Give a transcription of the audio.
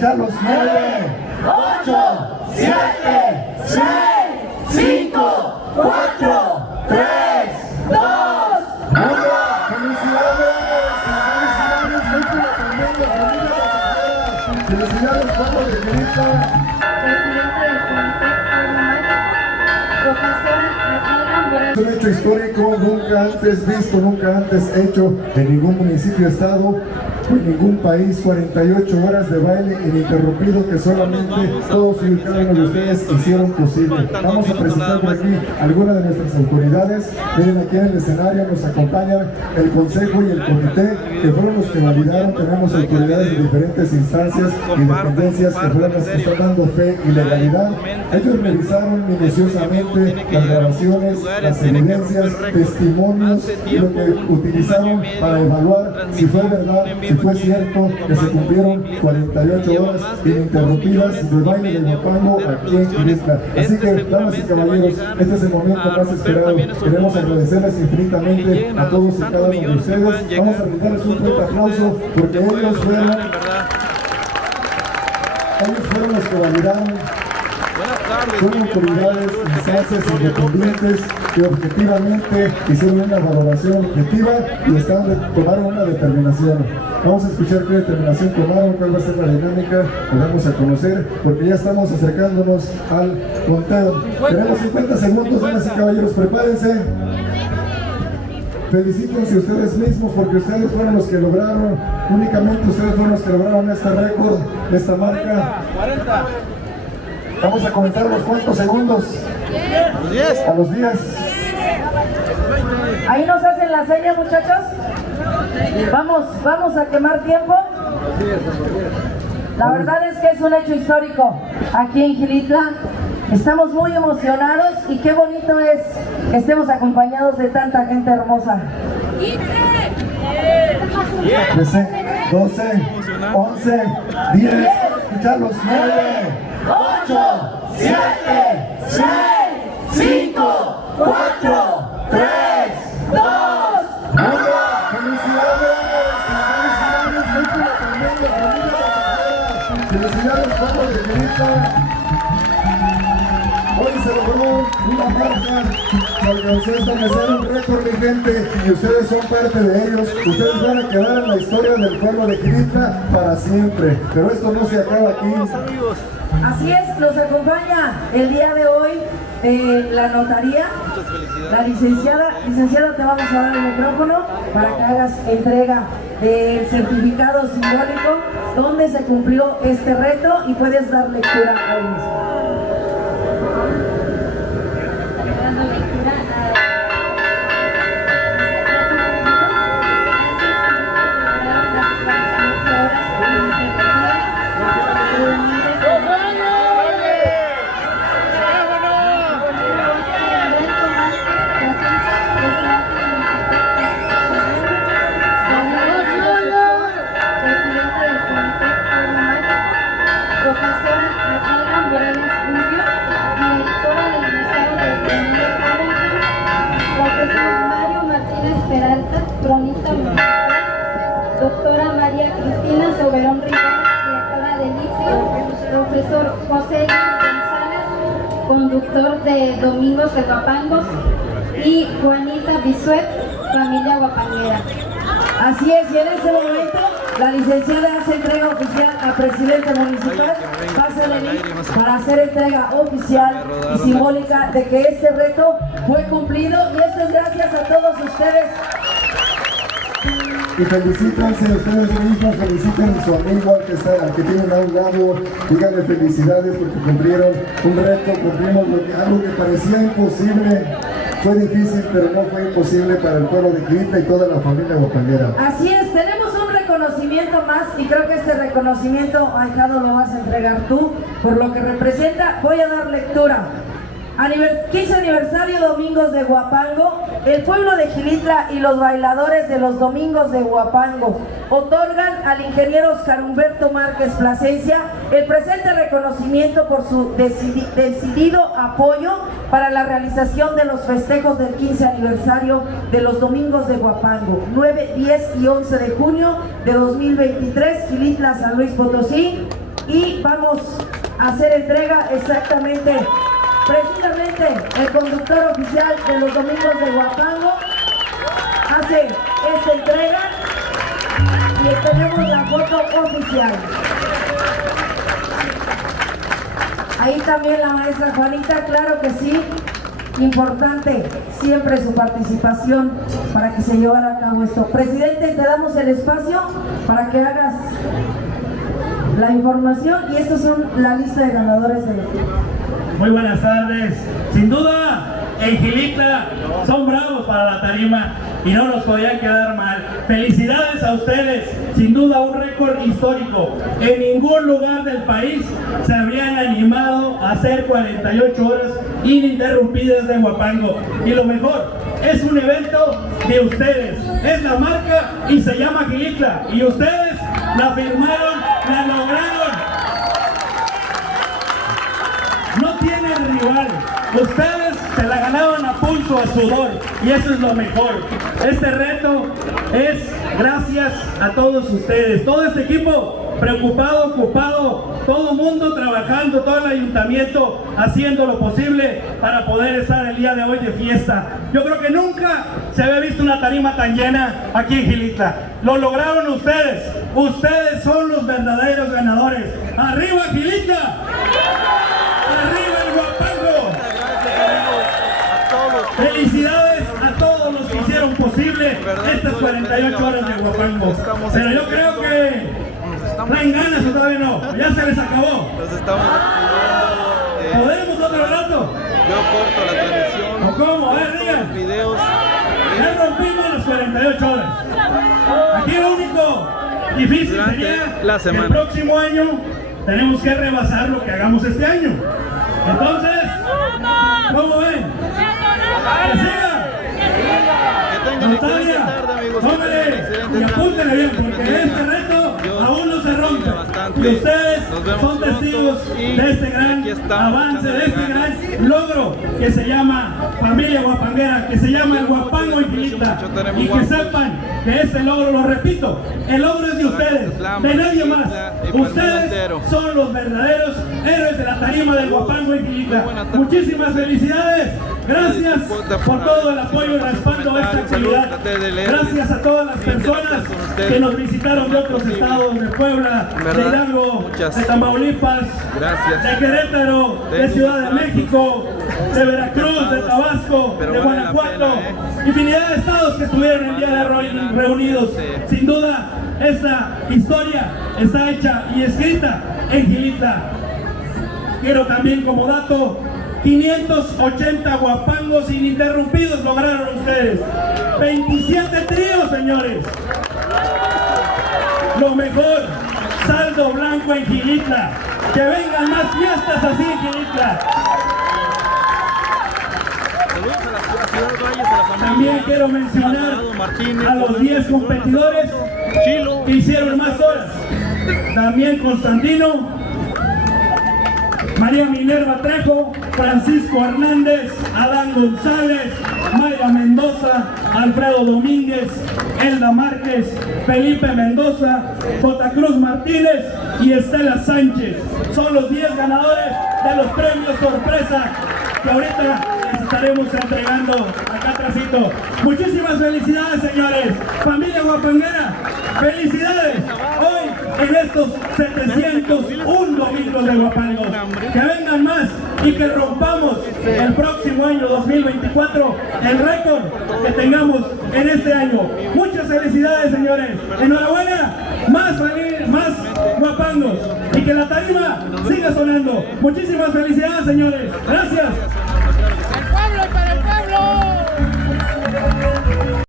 escucharlos. 9, 8, 7, 6, 5, 4, 3, 2, 1. ¡Felicidades! ¡Felicidades, pueblo de Querétaro! Presidente del Comité Profesor Es un hecho histórico nunca antes visto, nunca antes hecho en ningún municipio, estado, en ningún país. 48 horas de baile ininterrumpido que solamente todos y cada uno de ustedes hicieron posible. Vamos a presentar por aquí algunas de nuestras autoridades. Miren, aquí en el escenario nos acompañan el Consejo y el Comité, que fueron los que validaron. Tenemos autoridades de diferentes instancias y dependencias que fueron las que están dando fe y legalidad. Ellos revisaron minuciosamente las grabaciones, las evidencias, testimonios y lo que utilizaron para evaluar si fue verdad, si fue cierto que se cumplieron 48 horas ininterrumpidas de baile de Guapango aquí en Querétaro. Así que, damas y caballeros, este es el momento más esperado. Queremos agradecerles infinitamente a todos y cada uno de ustedes. Vamos a brindarles un fuerte aplauso porque ellos fueron los que validaron. Son autoridades, instancias independientes que objetivamente hicieron una valoración objetiva y tomaron una determinación. Vamos a escuchar qué determinación tomaron, cuál va a ser la dinámica, lo vamos a conocer, porque ya estamos acercándonos al conteo. Tenemos 50 segundos, damas y caballeros, prepárense. Felicítense ustedes mismos porque ustedes fueron los que lograron, únicamente ustedes fueron los que lograron este récord, esta marca. 40. Vamos a comenzar los cuantos segundos. A los 10. Ahí nos hacen la seña, muchachos. Vamos a quemar tiempo. La verdad es que es un hecho histórico aquí en Xilitla. Estamos muy emocionados y qué bonito es que estemos acompañados de tanta gente hermosa. 13, 12, 11, 10. Escucharlos. 9, 8, 7, 6, 5, 4, 3, 2, 1. ¡Felicidades, pueblo de Querétaro! Hoy se logró una marca, se alcanzó a establecer un récord vigente y ustedes son parte de ellos. Ustedes van a quedar en la historia del pueblo de Querétaro para siempre. Pero esto no se acaba aquí. Así es, nos acompaña el día de hoy la notaría. La licenciada, te vamos a dar el micrófono para que hagas entrega del certificado simbólico donde se cumplió este reto y puedes dar lectura hoy mismo. Cronista municipal, doctora María Cristina Soberón Rivera, directora del ICSI, profesor José González, conductor de Domingos de Guapangos, y Juanita Bisuet, familia guapanguera. Así es, y en este momento la licenciada hace entrega oficial al presidente municipal. Pásale para hacer entrega oficial y simbólica de que este reto fue cumplido, y esto es gracias a todos ustedes. Y felicítense ustedes mismos, feliciten a su amigo al que tienen a un lado, díganle felicidades porque cumplieron un reto, cumplimos algo que parecía imposible. Fue difícil, pero no fue imposible para el pueblo de Querétaro y toda la familia guapanguera. Así es, tenemos un reconocimiento más y creo que este reconocimiento, ahijado, lo vas a entregar tú por lo que representa. Voy a dar lectura. 15 aniversario Domingos de Guapango. El pueblo de Xilitla y los bailadores de los Domingos de Guapango otorgan al ingeniero Oscar Humberto Márquez Plasencia el presente reconocimiento por su decidido apoyo para la realización de los festejos del 15 aniversario de los Domingos de Guapango, 9, 10 y 11 de junio de 2023, Xilitla, San Luis Potosí. y vamos a hacer entrega exactamente, precisamente el conductor oficial de los domingos de Huapango hace esta entrega y tenemos la foto oficial. Ahí también la maestra Juanita, claro que sí, importante siempre su participación para que se llevara a cabo esto. Presidente, te damos el espacio para que hagas la información y estos son la lista de ganadores de... Muy buenas tardes. Sin duda, en Gilitla son bravos para la tarima y no nos podían quedar mal. Felicidades a ustedes, sin duda un récord histórico. En ningún lugar del país se habrían animado a hacer 48 horas ininterrumpidas de Huapango. Y lo mejor, es un evento de ustedes, es la marca y se llama Gilitla. Y ustedes la firmaron, la lograron. No tienen rival, ustedes se la ganaban a pulso, a sudor, y eso es lo mejor. Este reto es gracias a todos ustedes, todo este equipo preocupado, ocupado, todo el mundo trabajando, todo el ayuntamiento haciendo lo posible para poder estar el día de hoy de fiesta. Yo creo que nunca se había visto una tarima tan llena aquí en Gilitla. Lo lograron ustedes, ustedes son los verdaderos ganadores. ¡Arriba Gilitla! ¡Arriba el Huapango! Felicidades a todos los que hicieron posible estas 48 horas de Huapango. Pero yo creo que traen ganas o todavía no, ya se les acabó. ¿Podemos otro rato? Yo corto la transmisión. ¿O cómo? A ver, digan. Videos. Ya rompimos las 48 horas. Aquí lo único difícil Durante sería la semana. el próximo año tenemos que rebasar lo que hagamos este año. Entonces, ¿cómo ven? ¡Que siga! Que tengan excelente Natalia, tarde, amigos. tómale Excelente y tarde. apúntenle bien, porque este reto aún no se rompe. Y ustedes son testigos de este gran avance, de este gran logro que se llama Familia Huapanguera, que se llama el Huapango en Gilitla. Y que sepan que este logro, lo repito, el logro es de ustedes, de nadie más. Ustedes son los verdaderos héroes de la tarima del Huapango en Gilitla. Muchísimas felicidades. Gracias por todo el apoyo y respaldo a esta actividad. Gracias a todas las personas que nos visitaron de otros estados, de Puebla, de Hidalgo, de Tamaulipas, de Querétaro, de Ciudad de México, de Veracruz, de Tabasco, de Guanajuato, infinidad de estados que estuvieron el día de hoy reunidos. Sin duda, esta historia está hecha y escrita en Gilitla. Quiero también como dato, 580 Huapangos ininterrumpidos lograron ustedes. 27 tríos, señores. Lo mejor, saldo blanco en Gilitla. Que vengan más fiestas así en Gilitla. Saludos a la ciudad Valles, a la familia. También quiero mencionar a los 10 competidores que hicieron más horas. Damián Constantino, María Minerva Trejo, Francisco Hernández, Adán González, Mayra Mendoza, Alfredo Domínguez, Elda Márquez, Felipe Mendoza, J. Cruz Martínez y Estela Sánchez. Son los 10 ganadores de los premios sorpresa que ahorita les estaremos entregando acá atrásito. Muchísimas felicidades, señores. Familia Huapanguera, felicidades hoy en estos 701 domingos de Huapango. Que vengan más y que rompamos el próximo año 2024 el récord que tengamos en este año. Muchas felicidades, señores. Enhorabuena, más Huapangos y que la tarima siga sonando. Muchísimas felicidades, señores. Gracias.